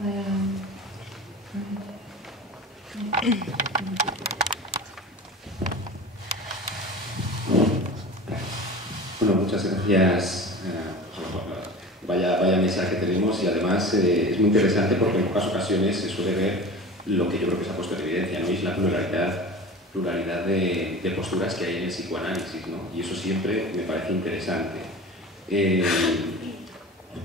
Bueno, muchas gracias. Vaya mesa que tenemos, y además es muy interesante porque en pocas ocasiones se suele ver lo que yo creo que se ha puesto en evidencia, ¿no? Y es la pluralidad de posturas que hay en el psicoanálisis, ¿no? Y eso siempre me parece interesante.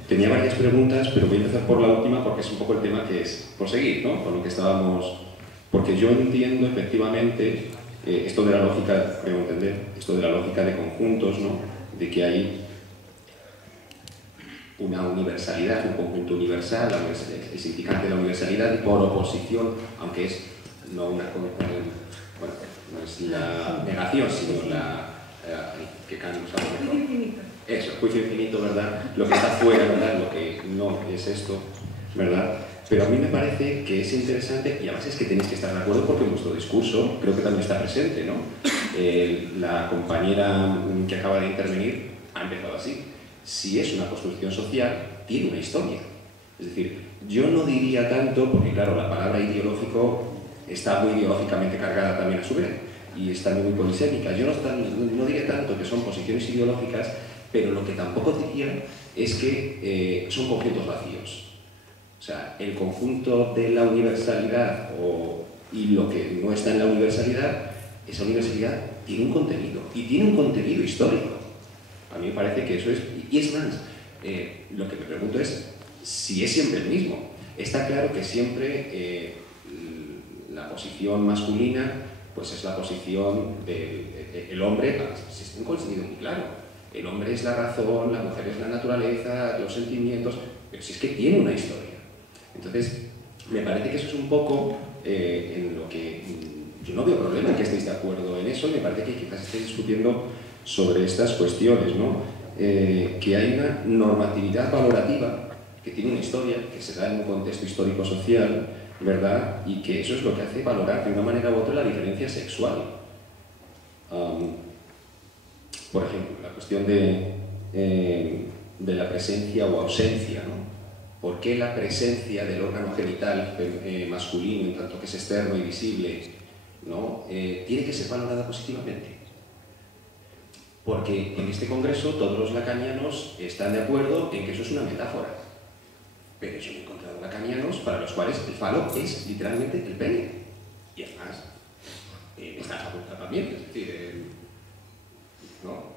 Tenía varias preguntas, pero voy a empezar por la última porque es un poco el tema que es proseguir, ¿no? Con lo que estábamos... Porque yo entiendo efectivamente esto de la lógica, creo entender, esto de la lógica de conjuntos, ¿no? De que hay una universalidad, un conjunto universal, el significante de la universalidad, y por oposición, aunque es no una... Bueno, no es la negación, sino la... que Kant usaba mejor. Eso, el juicio infinito, ¿verdad? Lo que está fuera, ¿verdad? Lo que no es esto, ¿verdad? Pero a mí me parece que es interesante, y además es que tenéis que estar de acuerdo porque en vuestro discurso creo que también está presente, ¿no? La compañera que acaba de intervenir ha empezado así. Si es una construcción social, tiene una historia. Es decir, yo no diría tanto, porque claro, la palabra ideológico está muy ideológicamente cargada también a su vez, y está muy polisémica. Yo no diría tanto que son posiciones ideológicas, pero lo que tampoco diría es que son conjuntos vacíos. O sea, el conjunto de la universalidad y lo que no está en la universalidad, esa universalidad tiene un contenido, y tiene un contenido histórico. A mí me parece que eso es... Y es más, lo que me pregunto es si es siempre el mismo. Está claro que siempre la posición masculina pues es la posición del hombre, existe un contenido muy claro. El hombre es la razón, la mujer es la naturaleza, los sentimientos, pero si es que tiene una historia. Entonces, me parece que eso es un poco en lo que... Yo no veo problema en que estéis de acuerdo en eso, y me parece que quizás estéis discutiendo sobre estas cuestiones, ¿no? Que hay una normatividad valorativa que tiene una historia, que se da en un contexto histórico-social, ¿verdad? Y que eso es lo que hace valorar de una manera u otra la diferencia sexual. Por ejemplo, la cuestión de la presencia o ausencia, ¿no? ¿Por qué la presencia del órgano genital masculino, en tanto que es externo y visible, ¿no? Tiene que ser valorada positivamente? Porque en este congreso todos los lacanianos están de acuerdo en que eso es una metáfora. Pero yo me he encontrado lacanianos para los cuales el falo es literalmente el pene. Y además, está en la facultad también, es decir, ¿no?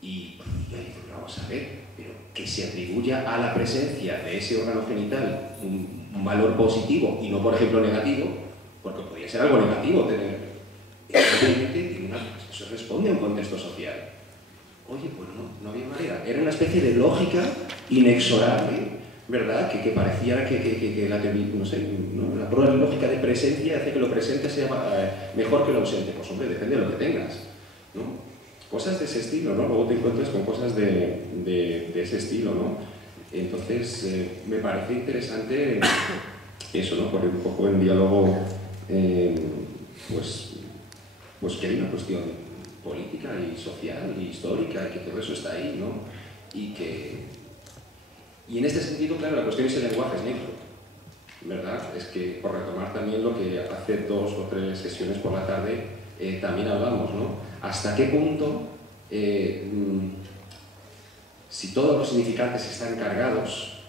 Y yo digo, vamos a ver, pero que se atribuya a la presencia de ese órgano genital un valor positivo y no, por ejemplo, negativo, porque podría ser algo negativo tener. Eso responde a un contexto social. Oye, pues no había manera. Era una especie de lógica inexorable, ¿verdad? Que parecía que la teoría, no sé, ¿no? La prueba lógica de presencia hace que lo presente sea mejor que lo ausente. Pues hombre, depende de lo que tengas, ¿no? Cosas de ese estilo, ¿no? Luego te encuentras con cosas de ese estilo, ¿no? Entonces, me parece interesante eso, ¿no? Poner un poco en diálogo, pues que hay una cuestión política y social y histórica, y que todo eso está ahí, ¿no? Y en este sentido, claro, la cuestión es el lenguaje es negro, ¿verdad? Es que, por retomar también lo que hace 2 o 3 sesiones por la tarde también hablamos, ¿no? ¿Hasta qué punto, si todos los significantes están cargados,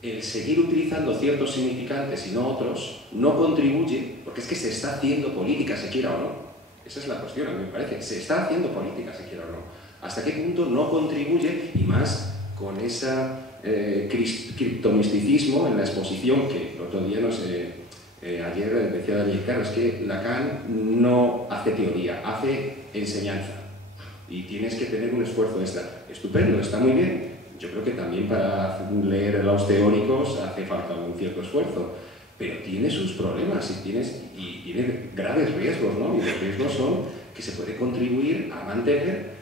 el seguir utilizando ciertos significantes y no otros, no contribuye, porque es que se está haciendo política, se quiera o no? Esa es la cuestión, a mí me parece. Se está haciendo política, se quiera o no. ¿Hasta qué punto no contribuye? Y más con ese criptomisticismo en la exposición que el otro día ayer decía Daniel, claro, es que Lacan no hace teoría, hace enseñanza. Y tienes que tener un esfuerzo extra. Estupendo, está muy bien. Yo creo que también para leer a los teóricos hace falta un cierto esfuerzo. Pero tiene sus problemas y tiene graves riesgos, ¿no? Y los riesgos son que se puede contribuir a mantener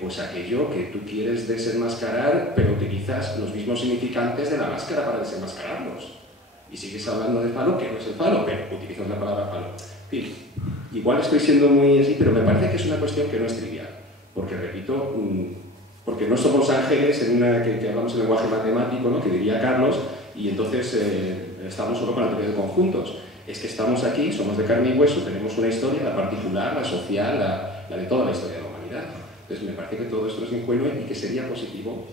pues aquello que tú quieres desenmascarar, pero utilizas los mismos significantes de la máscara para desenmascararlos. Y sigues hablando de falo, que no es el falo, pero utilizas la palabra falo. En fin, igual estoy siendo muy así, pero me parece que es una cuestión que no es trivial. Porque, repito, Porque no somos ángeles que hablamos en lenguaje matemático, ¿no? Que diría Carlos, y entonces estamos solo con la teoría de conjuntos. Es que estamos aquí, somos de carne y hueso, tenemos una historia, la particular, la social, la de toda la historia de la humanidad. Entonces me parece que todo esto es ingenuo y que sería positivo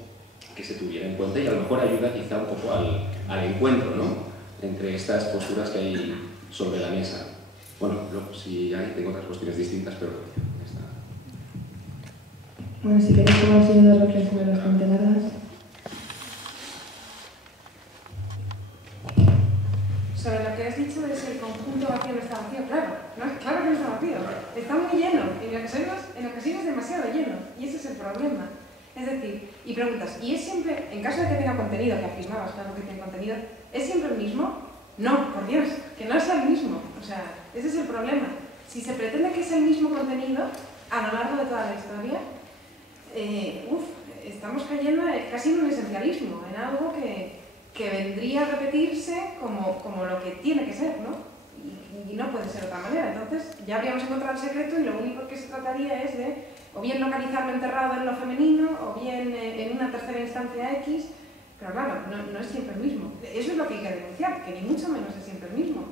que se tuviera en cuenta y a lo mejor ayuda quizá un poco al encuentro, ¿no? Entre estas posturas que hay sobre la mesa. Bueno, luego si hay, tengo otras cuestiones distintas, pero ya está. Bueno, si queréis tomar dos reflexiones bastante largas. Sobre lo que has dicho de si el conjunto vacío no está vacío, claro que no está vacío, está muy lleno, en ocasiones demasiado lleno, y ese es el problema. Es decir, y preguntas, ¿y es siempre, en caso de que tenga contenido, que afirmabas, claro que tiene contenido, ¿es siempre el mismo? No, por Dios, que no es el mismo, o sea, ese es el problema. Si se pretende que es el mismo contenido a lo largo de toda la historia, estamos cayendo casi en un esencialismo, en algo que vendría a repetirse como lo que tiene que ser, ¿no? Y no puede ser de otra manera. Entonces, ya habríamos encontrado el secreto y lo único que se trataría es de o bien localizarlo enterrado en lo femenino, o bien en una tercera instancia X, pero claro, no es siempre el mismo. Eso es lo que hay que denunciar, que ni mucho menos es siempre el mismo.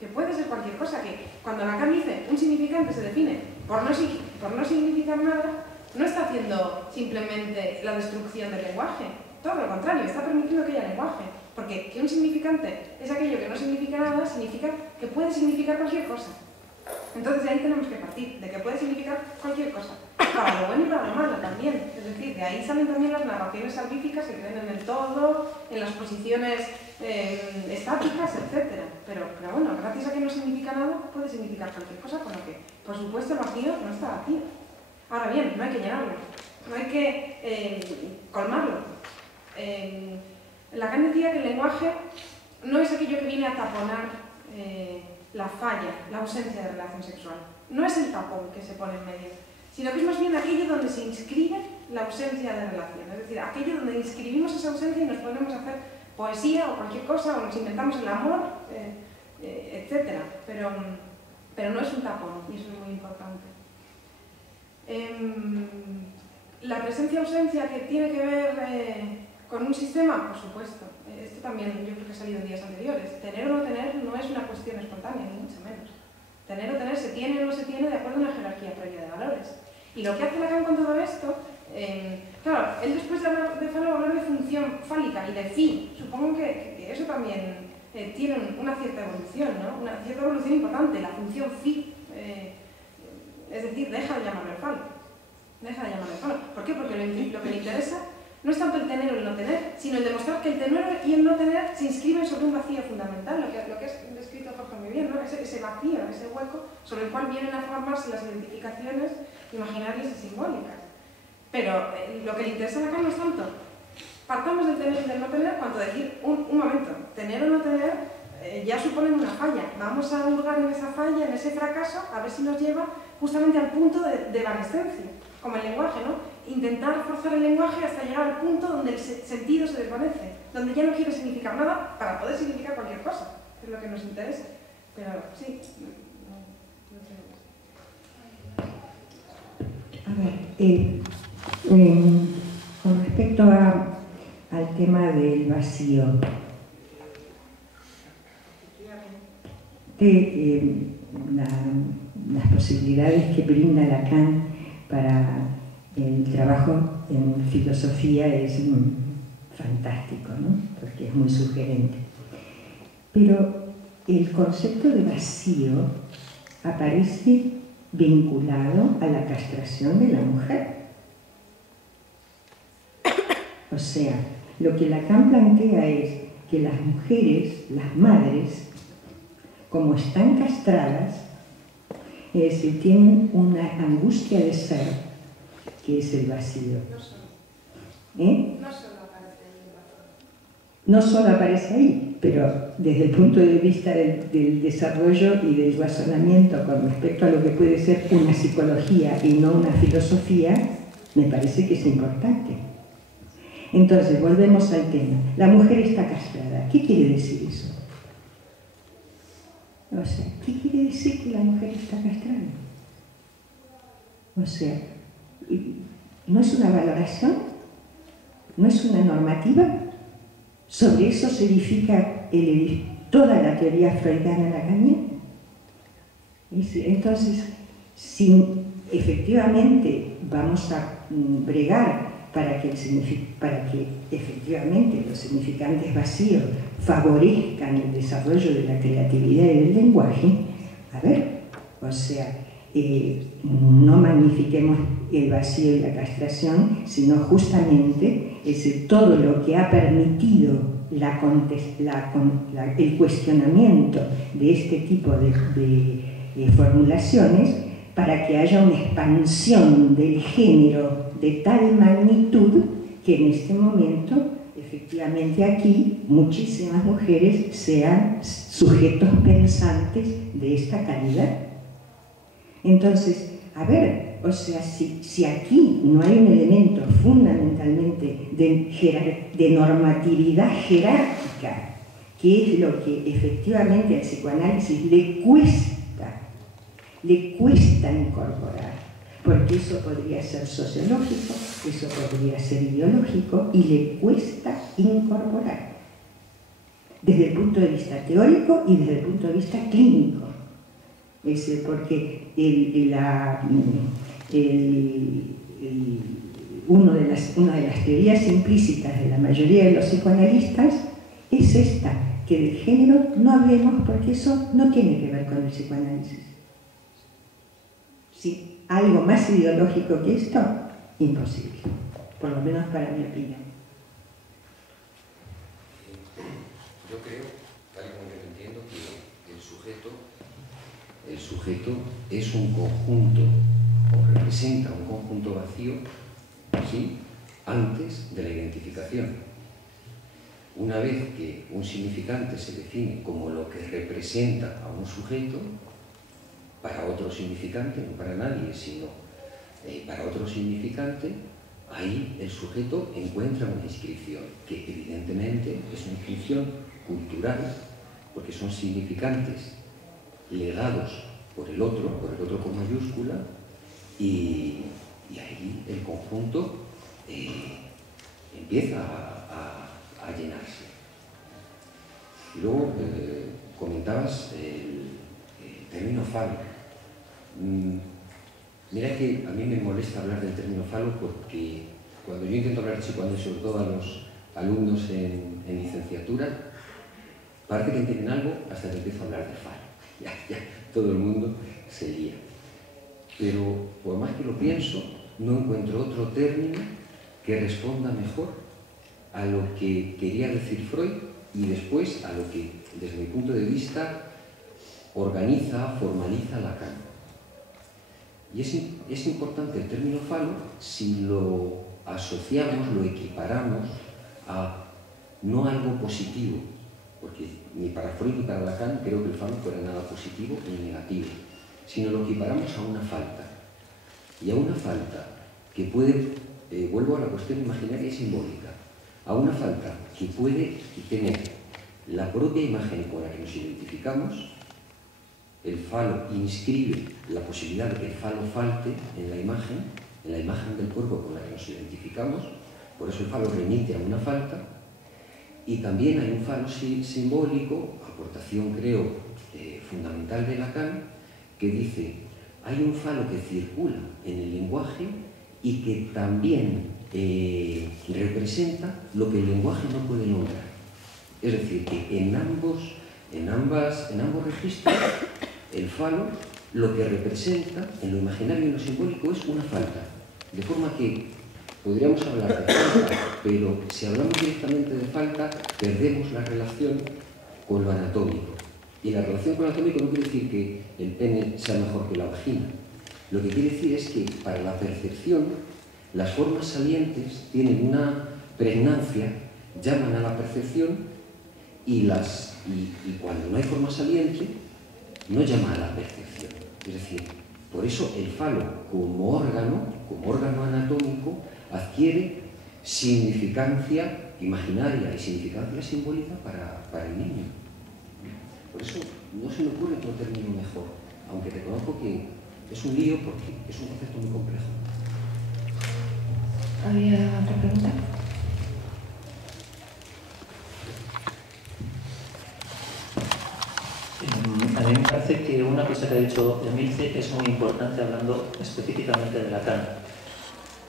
Que puede ser cualquier cosa, que cuando Lacan dice un significante se define por no significar nada, no está haciendo simplemente la destrucción del lenguaje. Todo lo contrario, está permitiendo que haya lenguaje. Porque que un significante es aquello que no significa nada, significa que puede significar cualquier cosa. Entonces de ahí tenemos que partir, de que puede significar cualquier cosa. Para lo bueno y para lo malo también. Es decir, de ahí salen también las narraciones salvíficas que creen en el todo, en las posiciones estáticas, etc. Pero bueno, gracias a que no significa nada, puede significar cualquier cosa, con lo que, por supuesto, el vacío no está vacío. Ahora bien, no hay que llenarlo, no hay que colmarlo. Lacan decía que el lenguaje no es aquello que viene a taponar la falla, la ausencia de relación sexual. No es el tapón que se pone en medio, sino que es más bien aquello donde se inscribe la ausencia de relación. Es decir, aquello donde inscribimos esa ausencia y nos ponemos a hacer poesía o cualquier cosa, o nos inventamos el amor, etc. Pero no es un tapón, y eso es muy importante. La presencia-ausencia que tiene que ver con un sistema, por supuesto. Esto también yo creo que ha salido en días anteriores. Tener o no tener no es una cuestión espontánea, ni mucho menos. Tener o tener se tiene o no se tiene de acuerdo a una jerarquía previa de valores. Y lo que hace Lacan con todo esto, claro, él después de hablar de falo va a hablar de función fálica y de fi. Supongo que eso también tiene una cierta evolución, ¿no? Una cierta evolución importante, la función fi. Es decir, deja de llamarlo falo. Deja de llamarlo falo. ¿Por qué? Porque lo que le interesa no es tanto el tener o el no tener, sino el demostrar que el tener y el no tener se inscriben sobre un vacío fundamental, lo que has descrito Jorge muy bien, ¿no? Ese vacío, ese hueco sobre el cual vienen a formarse las identificaciones imaginarias y simbólicas. Pero lo que le interesa a Lacan no es tanto partamos del tener y del no tener, cuanto decir, un momento, tener o no tener ya suponen una falla. Vamos a hurgar en esa falla, en ese fracaso, a ver si nos lleva justamente al punto de evanescencia, como el lenguaje, ¿no? Intentar forzar el lenguaje hasta llegar al punto donde el sentido se desvanece, donde ya no quiere significar nada para poder significar cualquier cosa, que es lo que nos interesa. Pero sí, A ver, con respecto al tema del vacío, las posibilidades que brinda Lacan para el trabajo en filosofía es fantástico, ¿no? Porque es muy sugerente. Pero el concepto de vacío aparece vinculado a la castración de la mujer. O sea, lo que Lacan plantea es que las mujeres, las madres, como están castradas, es decir, tienen una angustia de ser, que es el vacío. No solo aparece ahí, pero desde el punto de vista del desarrollo y del razonamiento con respecto a lo que puede ser una psicología y no una filosofía, me parece que es importante. Entonces, volvemos al tema. La mujer está castrada. ¿Qué quiere decir eso? O sea, ¿qué quiere decir que la mujer está castrada? O sea, ¿No es una valoración? ¿No es una normativa? ¿Sobre eso se edifica toda la teoría freudiana lacaniana? Entonces, si efectivamente vamos a bregar para que efectivamente los significantes vacíos favorezcan el desarrollo de la creatividad y del lenguaje, a ver, o sea, no magnifiquemos el vacío y la castración, sino justamente todo lo que ha permitido el cuestionamiento de este tipo de formulaciones para que haya una expansión del género de tal magnitud que en este momento, efectivamente aquí, muchísimas mujeres sean sujetos pensantes de esta calidad. Entonces, a ver, o sea, si aquí no hay un elemento fundamentalmente de normatividad jerárquica, que es lo que efectivamente al psicoanálisis le cuesta incorporar, porque eso podría ser sociológico, eso podría ser ideológico, y le cuesta incorporar, desde el punto de vista teórico y desde el punto de vista clínico. Porque una de las teorías implícitas de la mayoría de los psicoanalistas es esta, que del género no hablemos porque eso no tiene que ver con el psicoanálisis. ¿Sí? Algo más ideológico que esto, imposible, por lo menos para mi opinión. Yo creo, tal y como yo entiendo, que el sujeto es un conjunto, o representa un conjunto vacío, ¿sí?, antes de la identificación. Una vez que un significante se define como lo que representa a un sujeto, para otro significante, no para nadie, sino para otro significante, ahí el sujeto encuentra una inscripción, que evidentemente es una inscripción cultural, porque son significantes legados por el otro con mayúscula, y ahí el conjunto empieza a llenarse. Y luego comentabas el término falo. Mira que a mí me molesta hablar del término falo porque cuando yo intento hablar de psicoanálisis, sobre todo a los alumnos en licenciatura, parece que entienden algo hasta que empiezo a hablar de falo. Ya todo el mundo se lía. Pero por más que lo pienso, no encuentro otro término que responda mejor a lo que quería decir Freud y después a lo que, desde mi punto de vista, organiza, formaliza Lacan. Y es importante el término falo si lo asociamos, lo equiparamos a no algo positivo, porque ni para Freud ni para Lacan creo que el falo fuera nada positivo ni negativo, sino lo equiparamos a una falta. Y a una falta que puede, vuelvo a la cuestión imaginaria y simbólica, a una falta que puede tener la propia imagen con la que nos identificamos. El falo inscribe la posibilidad de que el falo falte en la imagen del cuerpo con la que nos identificamos, por eso el falo remite a una falta, y también hay un falo simbólico, aportación creo fundamental de Lacan, que dice, hay un falo que circula en el lenguaje y que también representa lo que el lenguaje no puede lograr. Es decir, que en ambos registros, el falo lo que representa en lo imaginario y en lo simbólico es una falta. De forma que podríamos hablar de falta, pero si hablamos directamente de falta, perdemos la relación con lo anatómico. Y la relación con lo anatómico no quiere decir que el pene sea mejor que la vagina. Lo que quiere decir es que para la percepción, las formas salientes tienen una pregnancia, llaman a la percepción, y cuando no hay forma saliente, no llama a la percepción. Es decir, por eso el falo como órgano anatómico, adquiere significancia imaginaria y significancia simbólica para el niño. Por eso no se me ocurre otro término mejor, aunque reconozco que es un lío porque es un concepto muy complejo. ¿Había otra pregunta? A mí me parece que una cosa que ha dicho Emilce es muy importante hablando específicamente de Lacan.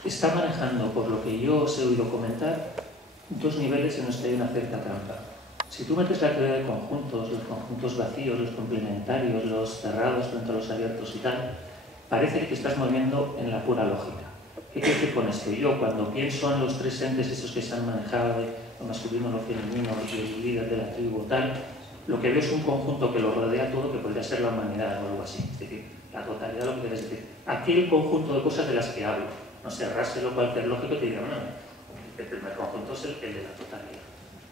Está manejando, por lo que yo os he oído comentar, dos niveles en los que hay una cierta trampa. Si tú metes la teoría de conjuntos, los conjuntos vacíos, los complementarios, los cerrados frente a los abiertos y tal, parece que estás moviendo en la pura lógica. ¿Qué quiero decir con esto? Yo cuando pienso en los tres entes esos que se han manejado, de lo masculino, lo femenino y el líder de la tribu tal, lo que veo es un conjunto que lo rodea todo, que podría ser la humanidad o algo así. Es decir, la totalidad, lo que quieres decir. Aquí el conjunto de cosas de las que hablo. No sé, Russell o cualquier lógico te dirá, bueno, el primer conjunto es el de la totalidad.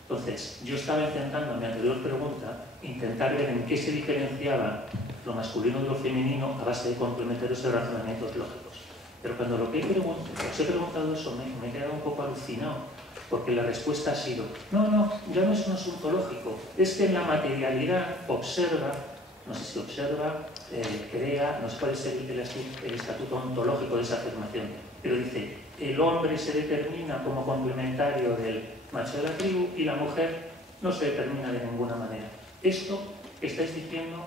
Entonces, yo estaba intentando, en mi anterior pregunta, intentar ver en qué se diferenciaba lo masculino de lo femenino a base de complementarios de razonamientos lógicos. Pero cuando os he preguntado eso, me he quedado un poco alucinado, porque la respuesta ha sido, no, ya no es un asunto lógico, es que en la materialidad observa, no sé si observa, crea, no sé cuál es el estatuto ontológico de esa afirmación, pero dice, el hombre se determina como complementario del macho de la tribu y la mujer no se determina de ninguna manera. Esto que estáis diciendo,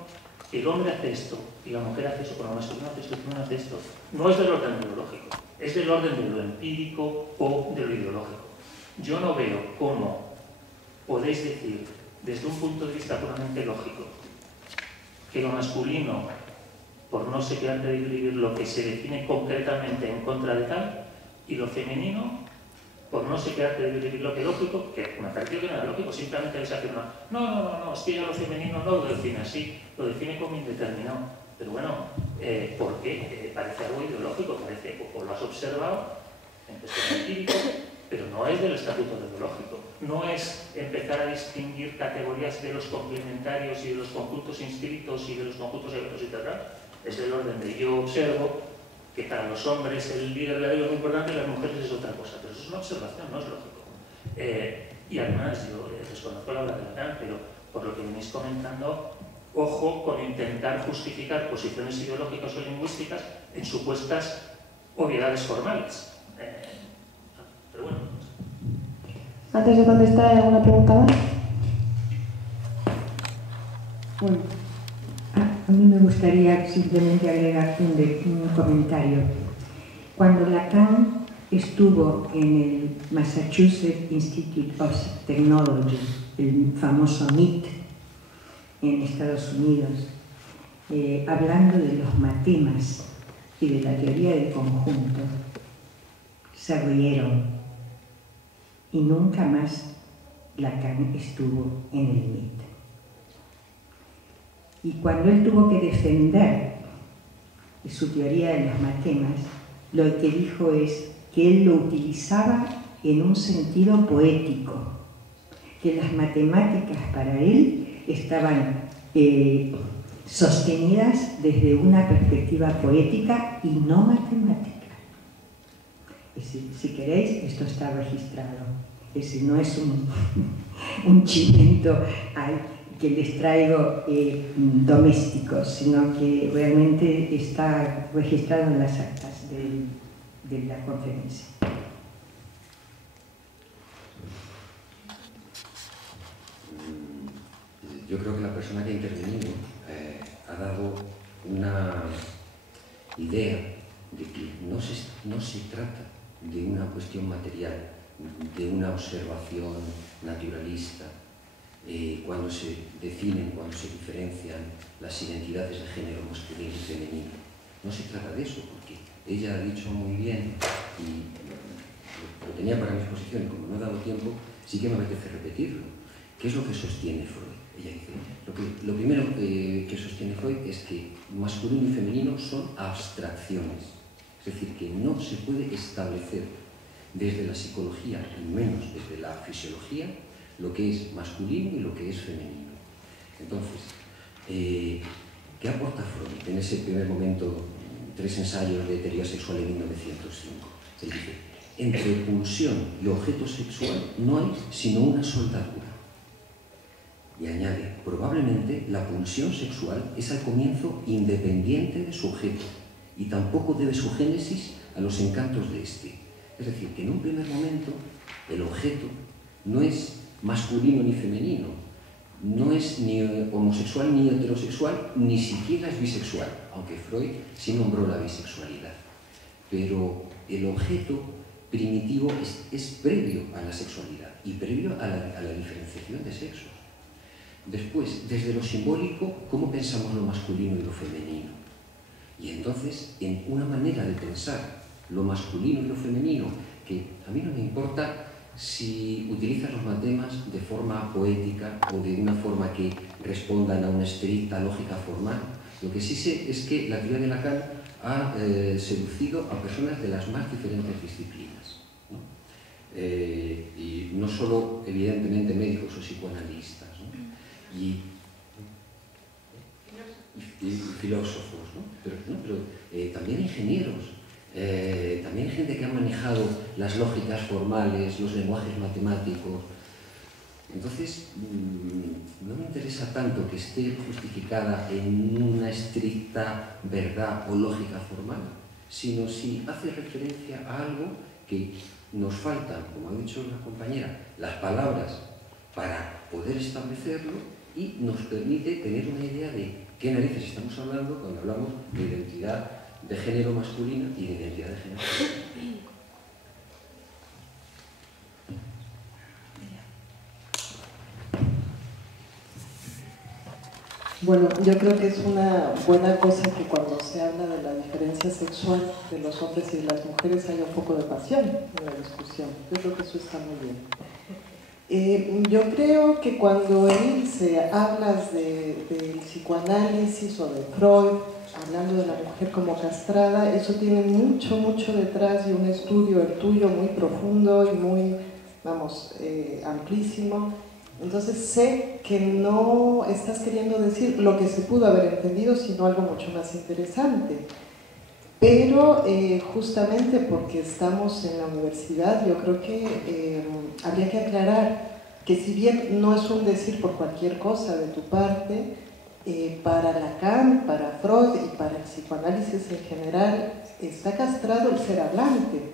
que el hombre hace esto y la mujer hace eso, pero el masculino hace esto y el femenino hace esto, no es del orden biológico, es del orden de lo empírico o de lo ideológico. Yo no veo cómo podéis decir, desde un punto de vista puramente lógico, que lo masculino, por no sé qué arte de vivir, lo que se define concretamente en contra de tal, y lo femenino, por no sé qué arte de vivir lo que lógico, que me pareció que no era lógico, simplemente les afirma, no, es que ya lo femenino no lo define así, lo define como indeterminado. Pero bueno, ¿por qué? Parece algo ideológico, parece, o lo has observado, en cuestión empírico, pero no es del estatuto ideológico, no es empezar a distinguir categorías de los complementarios y de los conjuntos inscritos y de los conjuntos abiertos y tal, es del orden de yo observo que para los hombres el líder de la vida es muy importante y las mujeres es otra cosa, pero eso es una observación, no es lógico. Y además, yo desconozco la obra de Lacan, pero por lo que venís comentando, ojo con intentar justificar posiciones ideológicas o lingüísticas en supuestas obviedades formales. Pero bueno. Antes de contestar, ¿hay alguna pregunta más? Bueno, a mí me gustaría simplemente agregar un comentario. Cuando Lacan estuvo en el Massachusetts Institute of Technology, el famoso MIT, en Estados Unidos, hablando de los matemas y de la teoría del conjunto, se rieron y nunca más Lacan estuvo en el MIT. Y cuando él tuvo que defender su teoría de los matemas, lo que dijo es que él lo utilizaba en un sentido poético, que las matemáticas para él estaban sostenidas desde una perspectiva poética y no matemática. Si queréis, esto está registrado. Es decir, no es un chimento que les traigo doméstico, sino que realmente está registrado en las actas de la conferencia. Yo creo que la persona que ha intervenido ha dado una idea de que no se trata de una cuestión material, de una observación naturalista, cuando se definen, cuando se diferencian las identidades de género masculino y femenino. No se trata de eso, porque ella ha dicho muy bien, y lo tenía para mi exposición, y como no he dado tiempo, sí que me apetece repetirlo. ¿Qué es lo que sostiene Freud? Ella dice, lo primero que sostiene Freud es que masculino y femenino son abstracciones. Es decir, que no se puede establecer desde la psicología, y menos desde la fisiología, lo que es masculino y lo que es femenino. Entonces, ¿qué aporta Freud en ese primer momento, 3 ensayos de teoría sexual en 1905? Él dice, entre pulsión y objeto sexual no hay sino una soldadura. Y añade, probablemente la pulsión sexual es al comienzo independiente de su objeto y tampoco debe su génesis a los encantos de éste. Es decir, que en un primer momento el objeto no es masculino ni femenino, no es ni homosexual ni heterosexual, ni siquiera es bisexual, aunque Freud sí nombró la bisexualidad. Pero el objeto primitivo es previo a la sexualidad y previo a la diferenciación de sexos. Después, desde lo simbólico, ¿cómo pensamos lo masculino y lo femenino? Y entonces, en una manera de pensar lo masculino y lo femenino, que a mí no me importa si utilizas los matemas de forma poética o de una forma que respondan a una estricta lógica formal. Lo que sí sé es que la teoría de Lacan ha seducido a personas de las más diferentes disciplinas, ¿no? Y no solo, evidentemente, médicos o psicoanalistas, ¿no? Y filósofos, ¿no? Pero también ingenieros, también gente que ha manejado las lógicas formales, los lenguajes matemáticos. Entonces, no me interesa tanto que esté justificada en una estricta verdad o lógica formal, sino si hace referencia a algo que nos faltan, como ha dicho la compañera, las palabras para poder establecerlo y nos permite tener una idea de qué narices estamos hablando cuando hablamos de identidad de género masculina y de identidad de género femenino. Bueno, yo creo que es una buena cosa que cuando se habla de la diferencia sexual de los hombres y de las mujeres haya un poco de pasión en la discusión. Yo creo que eso está muy bien. Yo creo que cuando Ilse hablas del psicoanálisis o de Freud, hablando de la mujer como castrada, eso tiene mucho, mucho detrás y un estudio, el tuyo, muy profundo y muy, vamos, amplísimo. Entonces sé que no estás queriendo decir lo que se pudo haber entendido, sino algo mucho más interesante. Pero justamente porque estamos en la universidad, yo creo que habría que aclarar que si bien no es un decir por cualquier cosa de tu parte, para Lacan, para Freud y para el psicoanálisis en general, está castrado el ser hablante.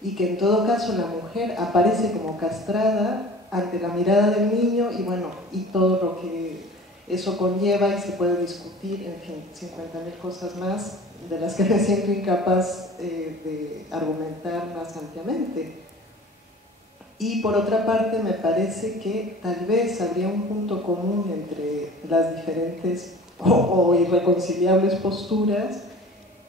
Y que en todo caso la mujer aparece como castrada ante la mirada del niño y bueno, y todo lo que eso conlleva y se puede discutir, en fin, 50.000 cosas más de las que me siento incapaz de argumentar más ampliamente. Y por otra parte me parece que tal vez habría un punto común entre las diferentes o irreconciliables posturas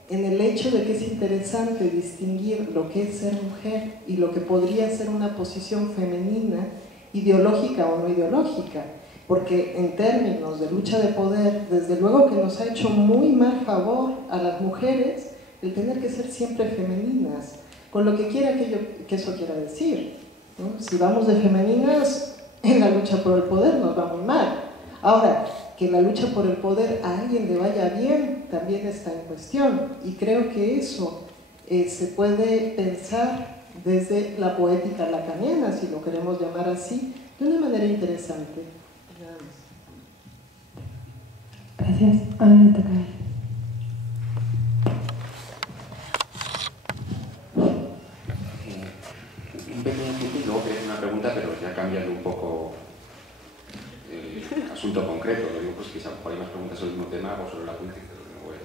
en el hecho de que es interesante distinguir lo que es ser mujer y lo que podría ser una posición femenina, ideológica o no ideológica, porque en términos de lucha de poder, desde luego que nos ha hecho muy mal favor a las mujeres el tener que ser siempre femeninas, con lo que quiera que eso quiera decir, ¿no? Si vamos de femeninas, en la lucha por el poder nos va muy mal. Ahora, que la lucha por el poder a alguien le vaya bien, también está en cuestión, y creo que eso se puede pensar desde la poética lacaniana, si lo queremos llamar así, de una manera interesante. Nada más. Gracias. Ahora le toca a él. Un pequeño apunte y luego quería hacer una pregunta, pero ya cambiando un poco el asunto concreto. Lo digo pues que si a lo mejor hay más preguntas sobre el mismo tema o sobre la apunte, pero que no voy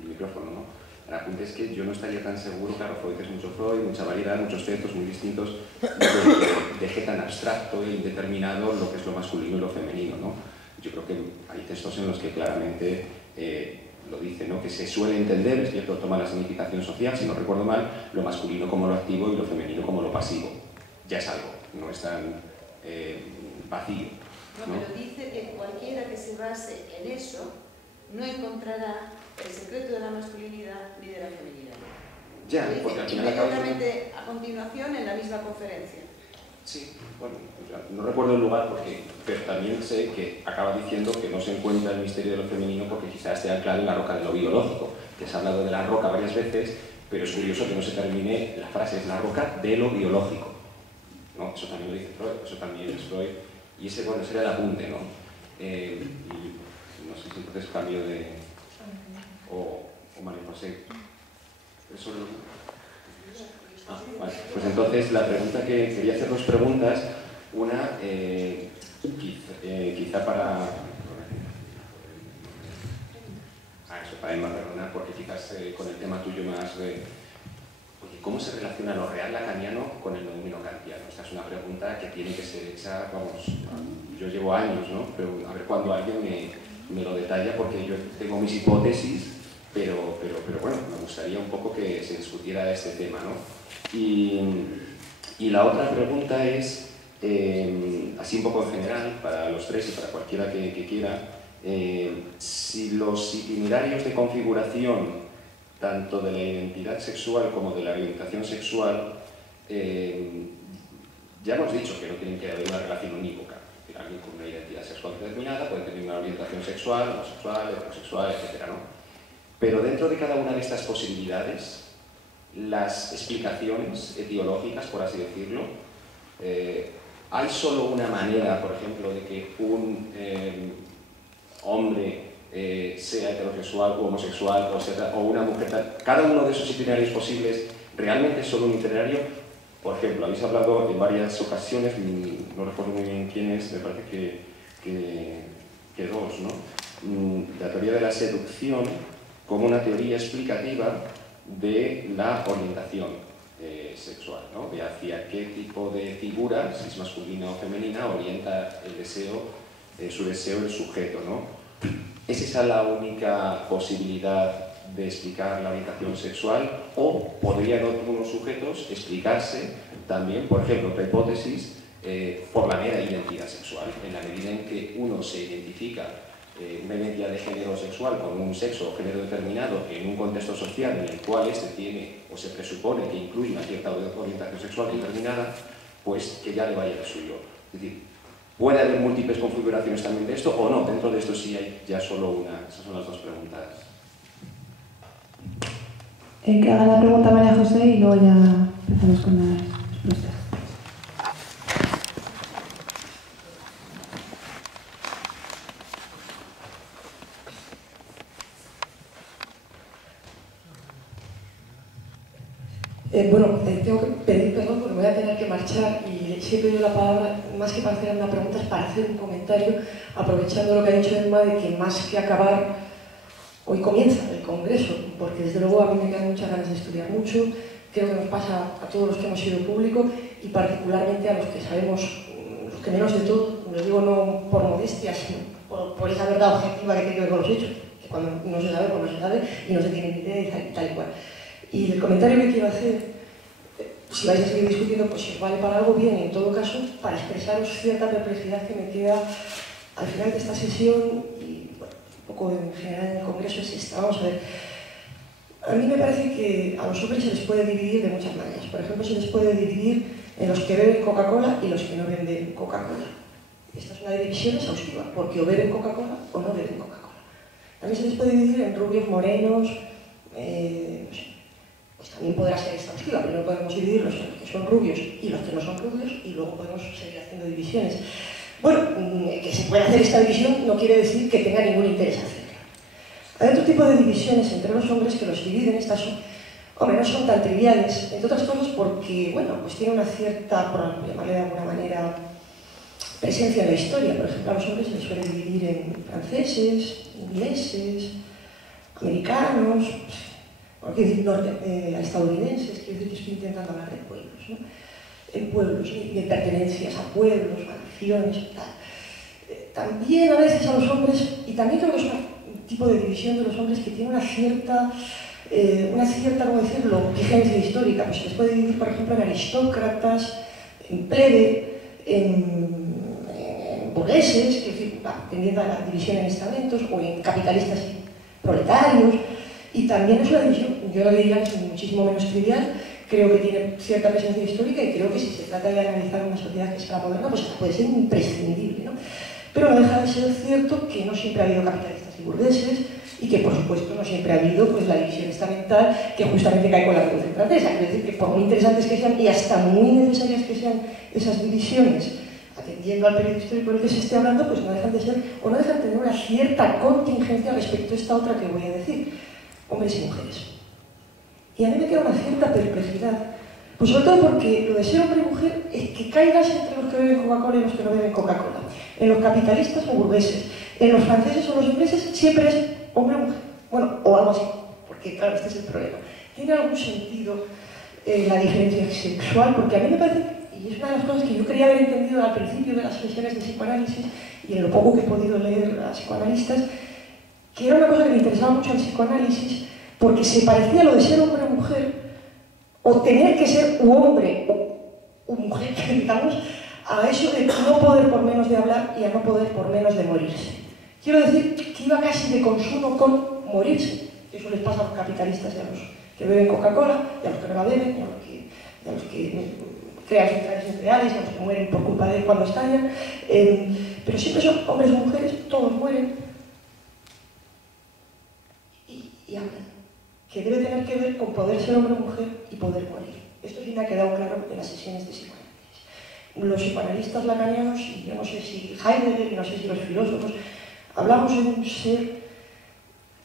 el micrófono, ¿no? El apunte es que yo no estaría tan seguro, claro, Freud es mucho Freud, mucha variedad, muchos textos muy distintos, que deje tan abstracto e indeterminado lo que es lo masculino y lo femenino, ¿no? Yo creo que hay textos en los que claramente lo dice, ¿no? Que se suele entender, es cierto, toma la significación social, si no recuerdo mal, lo masculino como lo activo y lo femenino como lo pasivo. Ya es algo, no es tan vacío, ¿no? No, pero dice que cualquiera que se base en eso no encontrará el secreto de la masculinidad ni de la feminidad. Ya, porque al final acaba inmediatamente a continuación en la misma conferencia. Sí, bueno, no recuerdo el lugar, pero también sé que acaba diciendo que no se encuentra el misterio de lo femenino porque quizás esté anclado en la roca de lo biológico, que se ha hablado de la roca varias veces, pero es curioso que no se termine la frase, es la roca de lo biológico, ¿no? Eso también lo dice Freud, eso también es Freud, y ese, bueno, sería el apunte, ¿no? Y no sé si entonces cambio de... o María José, eso lo... Vale. Pues entonces la pregunta que quería hacer, dos preguntas. Una, quizá para Emma, perdona, porque quizás con el tema tuyo más ¿cómo se relaciona lo real lacaniano con el neumino kantiano? Esta es una pregunta que tiene que ser hecha, vamos, yo llevo años, ¿no? Pero a ver cuando alguien me lo detalla, porque yo tengo mis hipótesis, pero bueno, me gustaría un poco que se discutiera este tema, ¿no? Y la otra pregunta es, así un poco en general, para los tres y para cualquiera que quiera, si los itinerarios de configuración tanto de la identidad sexual como de la orientación sexual, ya hemos dicho que no tienen que haber una relación unívoca. Es decir, alguien con una identidad sexual determinada puede tener una orientación sexual, homosexual, heterosexual, etc., ¿no? Pero dentro de cada una de estas posibilidades, las explicaciones etiológicas, por así decirlo, hay solo una manera, por ejemplo, de que un hombre sea heterosexual o homosexual, o una mujer, cada uno de esos itinerarios posibles realmente es solo un itinerario. Por ejemplo, habéis hablado en varias ocasiones, no recuerdo muy bien quién es, me parece que dos, ¿no? La teoría de la seducción como una teoría explicativa de la orientación sexual, ¿no? De hacia qué tipo de figura, si es masculina o femenina, orienta el deseo, su deseo el sujeto, ¿no? ¿Es esa la única posibilidad de explicar la orientación sexual? ¿O podrían algunos sujetos explicarse también, por ejemplo, otra hipótesis, por la mera identidad sexual? En la medida en que uno se identifica una identidad de género sexual con un sexo o género determinado en un contexto social en el cual este tiene o se presupone que incluye una cierta orientación sexual determinada, pues que ya le vaya de suyo. Es decir, ¿puede haber múltiples configuraciones también de esto o no? Dentro de esto sí hay ya solo una. Esas son las dos preguntas. Que haga la pregunta María José y luego ya empezamos con las respuestas. Bueno, tengo que pedir perdón porque voy a tener que marchar y sí he pedido la palabra más que para hacer una pregunta, es para hacer un comentario, aprovechando lo que ha dicho Emma de que más que acabar, hoy comienza el congreso, porque desde luego a mí me quedan muchas ganas de estudiar mucho, creo que nos pasa a todos los que hemos sido público y particularmente a los que sabemos, los que menos de todo, lo digo no por modestia, sino por esa verdad objetiva que tiene que ver con los hechos, que cuando no se sabe, pues no se sabe y no se tiene ni idea y tal y cual. Y el comentario que quiero hacer, si vais a seguir discutiendo, pues si os vale para algo bien, y en todo caso, para expresaros cierta perplejidad que me queda al final de esta sesión y bueno, un poco en general en el Congreso es esta. Vamos a ver, a mí me parece que a los hombres se les puede dividir de muchas maneras. Por ejemplo, se les puede dividir en los que beben Coca-Cola y los que no beben Coca-Cola. Esta es una división exhaustiva, porque o beben Coca-Cola o no beben Coca-Cola. También se les puede dividir en rubios, morenos, no sé. Pues también podrá ser exhaustiva, pero no podemos dividir los que son rubios y los que no son rubios y luego podemos seguir haciendo divisiones. Bueno, que se pueda hacer esta división no quiere decir que tenga ningún interés hacerla. Hay otro tipo de divisiones entre los hombres que los dividen, estas son, hombre, no son tan triviales, entre otras cosas porque, bueno, pues tiene una cierta, por llamarle de alguna manera, presencia en la historia. Por ejemplo, a los hombres se les suele dividir en franceses, ingleses, americanos, quiero decir, estadounidenses, quiero decir que estoy intentando hablar de pueblos, ¿no? En pueblos, y de pertenencias a pueblos, maldiciones y tal. También a veces a los hombres, y también creo que es un tipo de división de los hombres que tiene una cierta, ¿cómo decirlo?, vigencia histórica. Pues se les puede dividir, por ejemplo, en aristócratas, en plebe, en burgueses, quiero decir, tendiendo a la división en estamentos, o en capitalistas y proletarios. Y también es una división, yo no diría que es muchísimo menos trivial, creo que tiene cierta presencia histórica y creo que si se trata de analizar una sociedad que sea moderna, pues puede ser imprescindible, ¿no? Pero no deja de ser cierto que no siempre ha habido capitalistas y burgueses y que, por supuesto, no siempre ha habido pues, la división estamental que justamente cae con la Revolución Francesa. Quiero decir que por muy interesantes que sean y hasta muy necesarias que sean esas divisiones, atendiendo al periodo histórico del que se esté hablando, pues no dejan de ser o no dejan de tener una cierta contingencia respecto a esta otra que voy a decir. Hombres y mujeres. Y a mí me queda una cierta perplejidad, Pues sobre todo porque lo de ser hombre y mujer es que caigas entre los que beben Coca-Cola y los que no beben Coca-Cola. En los capitalistas o burgueses, en los franceses o los ingleses siempre es hombre o mujer. Bueno, o algo así, porque claro, este es el problema. ¿Tiene algún sentido la diferencia sexual? Porque a mí me parece, y es una de las cosas que yo quería haber entendido al principio de las sesiones de psicoanálisis, y en lo poco que he podido leer a psicoanalistas, que era una cosa que me interesaba mucho al psicoanálisis, porque se parecía lo de ser hombre o mujer, o tener que ser u hombre o mujer, digamos, a eso de no poder por menos de hablar y a no poder por menos de morirse. Quiero decir que iba casi de consumo con morirse. Eso les pasa a los capitalistas y a los que beben Coca-Cola, y a los que no la beben, y a los que crean centrales nucleares, y a los que mueren por culpa de cuando estallan. Pero siempre son hombres o mujeres, todos mueren y hablan. Que debe tener que ver con poder ser hombre o mujer y poder morir. Esto sí me ha quedado claro en las sesiones de psicoanálisis. Los psicoanalistas lacanianos, y yo no sé si Heidegger, y no sé si los filósofos, hablamos de un ser,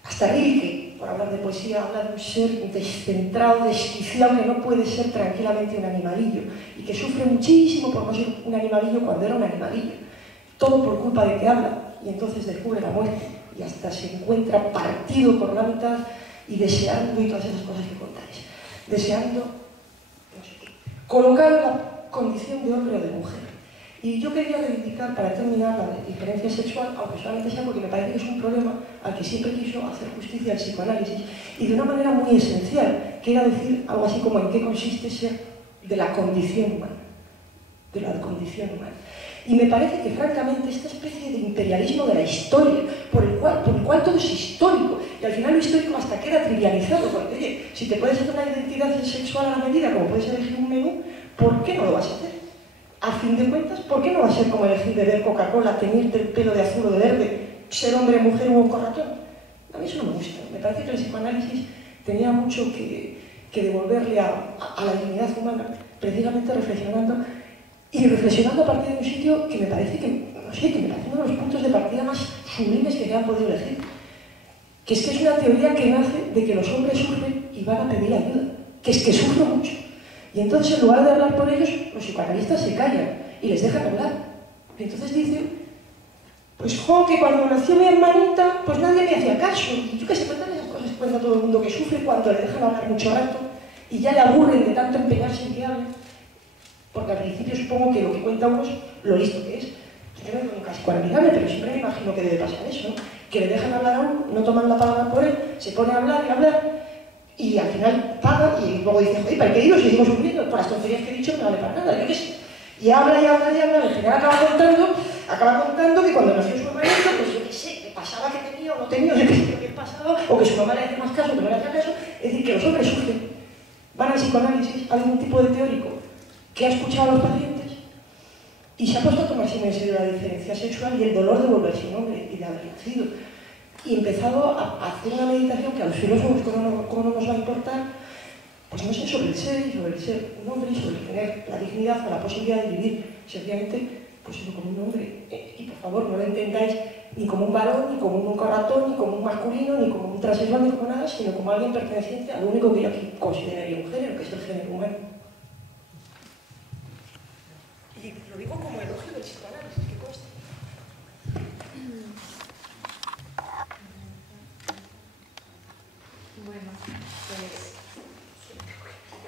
hasta Rilke, por hablar de poesía, habla de un ser descentrado, desquiciado, que no puede ser tranquilamente un animalillo, y que sufre muchísimo por no ser un animalillo cuando era un animalillo. Todo por culpa de que habla, y entonces descubre la muerte, y hasta se encuentra partido por la mitad, y deseando, y todas esas cosas que contáis, deseando, no sé qué, colocar la condición de hombre o de mujer. Y yo quería reivindicar, para terminar, la diferencia sexual, aunque solamente sea porque me parece que es un problema al que siempre quiso hacer justicia el psicoanálisis, y de una manera muy esencial, que era decir algo así como en qué consiste ser de la condición humana. De la condición humana. Y me parece que, francamente, esta especie de imperialismo de la historia, por el cual todo es histórico, y al final lo histórico hasta queda trivializado, porque, oye, si te puedes hacer una identidad sexual a la medida, como puedes elegir un menú, ¿por qué no lo vas a hacer? A fin de cuentas, ¿por qué no va a ser como elegir beber Coca-Cola, teñirte el pelo de azul o de verde, ser hombre, mujer o un corratón? A mí eso no me gusta. Me parece que el psicoanálisis tenía mucho que devolverle a la dignidad humana, precisamente reflexionando a partir de un sitio que me parece que, no sé, que me parece uno de los puntos de partida más sublimes que se han podido elegir. Que es una teoría que nace de que los hombres sufren y van a pedir ayuda. Que es que sufren mucho. Y entonces, en lugar de hablar por ellos, los psicoanalistas se callan y les dejan hablar. Y entonces dicen, pues jo, que cuando nació mi hermanita, pues nadie me hacía caso. Y yo que sé, cuentan esas cosas, cuenta todo el mundo que sufre cuando le dejan hablar mucho rato y ya le aburren de tanto empeñarse en que hable. Porque al principio supongo que lo que cuenta uno es lo listo que es. Yo no nunca psicoanalizable, pero siempre me imagino que debe pasar eso, ¿no? Que le dejan hablar a uno, no toman la palabra por él, se pone a hablar y hablar, y al final paga y luego dice, joder, ¿para qué digo? Seguimos sufriendo, por las tonterías que he dicho no vale para nada, yo qué sé. Y habla y habla y habla, al final acaba contando que cuando nació su hermanito, pues yo qué sé, que pasaba que tenía o no tenía, o yo qué sé qué pasaba, o que su mamá le hacía más caso, que no le hacía caso. Es decir, que los hombres sufren. Van al psicoanálisis, hay un tipo de teórico que ha escuchado a los pacientes y se ha puesto a tomarse en serio la diferencia sexual y el dolor de volverse un hombre y de haber nacido. Y he empezado a hacer una meditación que a los filósofos, como no nos va a importar, pues no sé, sobre el ser un hombre y sobre tener la dignidad o la posibilidad de vivir seriamente, pues eso, como un hombre. Y por favor, no lo entendáis ni como un varón, ni como un corratón, ni como un masculino, ni como un transexual, ni como nada, sino como alguien perteneciente a lo único que yo aquí consideraría un género, que es el género humano. Y lo digo como elogio del psicoanálisis, que conste. Bueno, pues...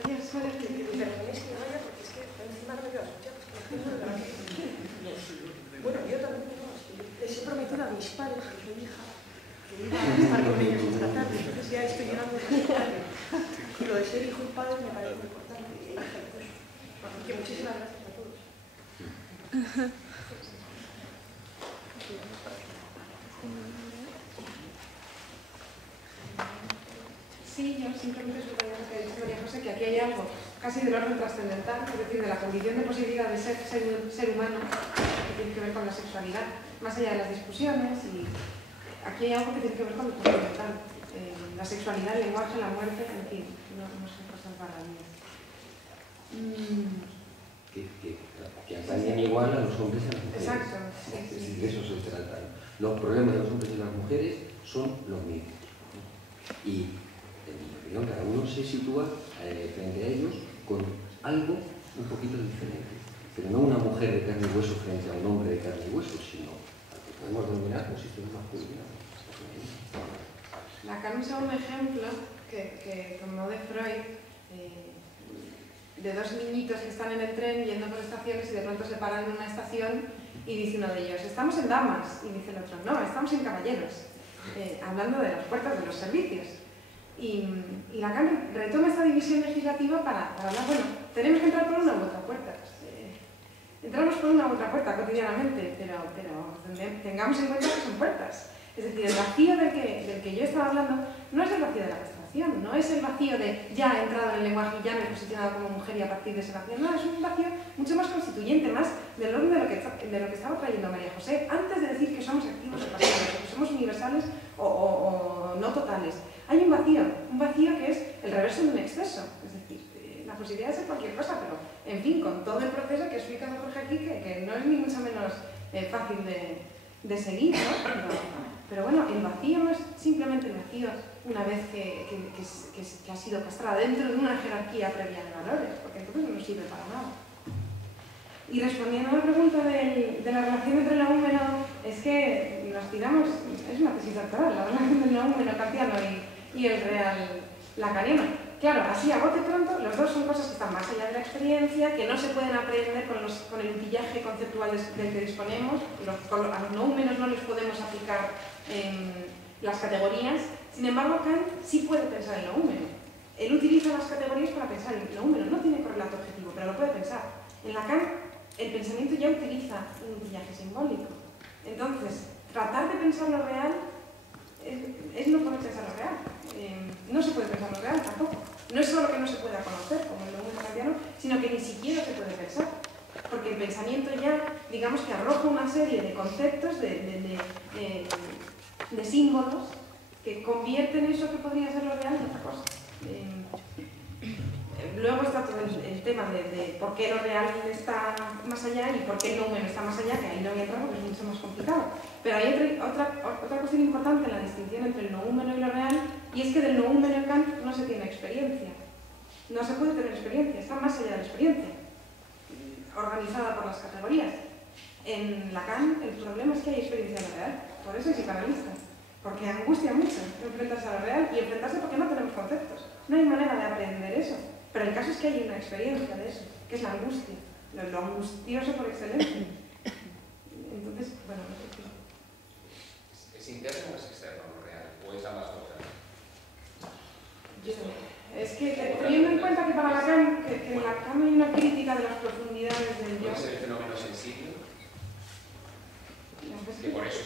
Oye, espera, que me perdonéis que me vaya porque es que encima no me quedo a escuchar, es que me tengo de Bueno, yo también les he prometido a mis padres, que soy hija, que iba a estar con ellos esta tarde, entonces ya estoy llegando a esta tarde. Y lo de ser hijo y padre me parece muy importante, y pues, que muchísimas gracias a todos. Sí, yo simplemente os voy a decir que ha dicho María José, que aquí hay algo casi del orden trascendental, es decir, de la condición de posibilidad de ser humano, que tiene que ver con la sexualidad, más allá de las discusiones, y aquí hay algo que tiene que ver con lo trascendental, la sexualidad, el lenguaje, la muerte, en fin, no son cosas baladíes. Que atañen igual a los hombres y a las mujeres. Exacto, sí. De eso se trata. Los problemas de los hombres y las mujeres son los mismos. Y, en mi opinión, cada uno se sitúa frente a ellos con algo un poquito diferente, pero no una mujer de carne y hueso frente a un hombre de carne y hueso, sino al que podemos denominar posición masculina. Lacan usa un ejemplo que tomó de Freud, de dos niñitos que están en el tren yendo por estaciones y de pronto se paran en una estación y dice uno de ellos, estamos en damas, y dice el otro, no, estamos en caballeros, hablando de las puertas de los servicios. Y Lacan retoma esta división legislativa para hablar, bueno, tenemos que entrar por una u otra puerta. Entramos por una u otra puerta cotidianamente, pero tengamos en cuenta que son puertas. Es decir, el vacío del que yo estaba hablando no es el vacío de la castración, no es el vacío de ya he entrado en el lenguaje y ya me he posicionado como mujer y a partir de ese vacío, no, es un vacío mucho más constituyente, más del orden de lo que estaba trayendo María José, antes de decir que somos activos o pasivos, que somos universales o no totales. Hay un vacío que es el reverso de un exceso, es decir, la posibilidad de ser cualquier cosa, pero en fin, con todo el proceso que ha explicado Jorge aquí, que no es ni mucho menos fácil de seguir, ¿no? Pero bueno, el vacío no es simplemente el vacío una vez que ha sido castrada dentro de una jerarquía previa de valores, porque entonces no sirve para nada. Y respondiendo a la pregunta de la relación entre el noúmeno, es que nos tiramos, es una tesis doctoral, la relación del noúmeno kantiano y el real lacaniano. Claro, así a bote pronto, los dos son cosas que están más allá de la experiencia, que no se pueden aprender con el utillaje conceptual del que disponemos, a los noúmenos no les podemos aplicar las categorías. Sin embargo, Kant sí puede pensar el noúmeno. Él utiliza las categorías para pensar el noúmeno, no tiene correlato objetivo, pero lo puede pensar. En Lacan, el pensamiento ya utiliza un utillaje simbólico. Entonces, tratar de pensar lo real es no poder pensar lo real. No se puede pensar lo real tampoco. No es solo que no se pueda conocer, como el noúmeno kantiano, sino que ni siquiera se puede pensar. Porque el pensamiento ya, digamos que arroja una serie de conceptos, de símbolos, que convierten eso que podría ser lo real en otra cosa. Luego está todo el tema de por qué lo real está más allá y por qué el noúmeno está más allá, que ahí no voy a entrar porque es mucho más complicado. Pero hay otra cuestión importante en la distinción entre el noúmeno y lo real, y es que del noúmeno en Kant no se tiene experiencia. No se puede tener experiencia, está más allá de la experiencia, organizada por las categorías. En Lacan el problema es que hay experiencia en lo real, por eso es psicoanalista. Porque angustia mucho enfrentarse a lo real y enfrentarse porque no tenemos conceptos. No hay manera de aprender eso. Pero el caso es que hay una experiencia de eso, que es la angustia, lo angustioso por excelencia. Entonces, bueno, no sé qué. ¿Es interno o es externo lo real? ¿O es ambas cosas? Es que teniendo en cuenta que para Lacan, que en Lacan hay una crítica de las profundidades del yo. ¿Puede ser el fenómeno sensible? Que por eso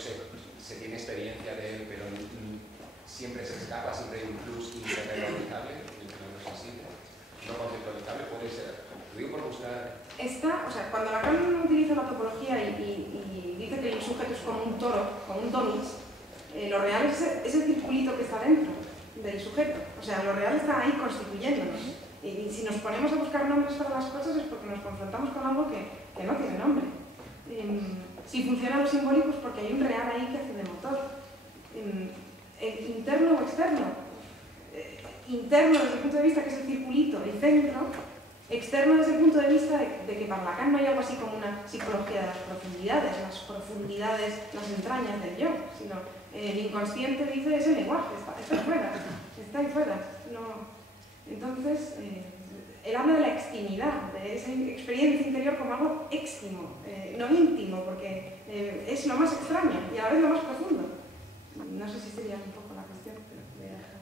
se tiene experiencia de él, pero siempre se escapa, siempre hay un plus interrealizable, el fenómeno sensible. No conceptualizable puede ser. Lo digo por buscar. Cuando Lacan utiliza la topología y dice que el sujeto es como un toro, como un donis, lo real es el circulito que está dentro del sujeto. O sea, lo real está ahí constituyéndonos. Y si nos ponemos a buscar nombres para las cosas es porque nos confrontamos con algo que no tiene nombre. Si funcionan los simbólicos porque hay un real ahí que hace de motor. ¿Interno o externo? Interno desde el punto de vista que es el circulito, el centro. Externo desde el punto de vista de que para Lacan no hay algo así como una psicología de las profundidades, las entrañas del yo, sino el inconsciente dice es el lenguaje, está ahí fuera. No. Entonces, él habla de la extimidad, de esa experiencia interior como algo extimo, no íntimo, porque es lo más extraño y a la vez lo más profundo. No sé si sería un poco la cuestión, pero voy a dejar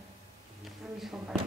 a mis compañeros.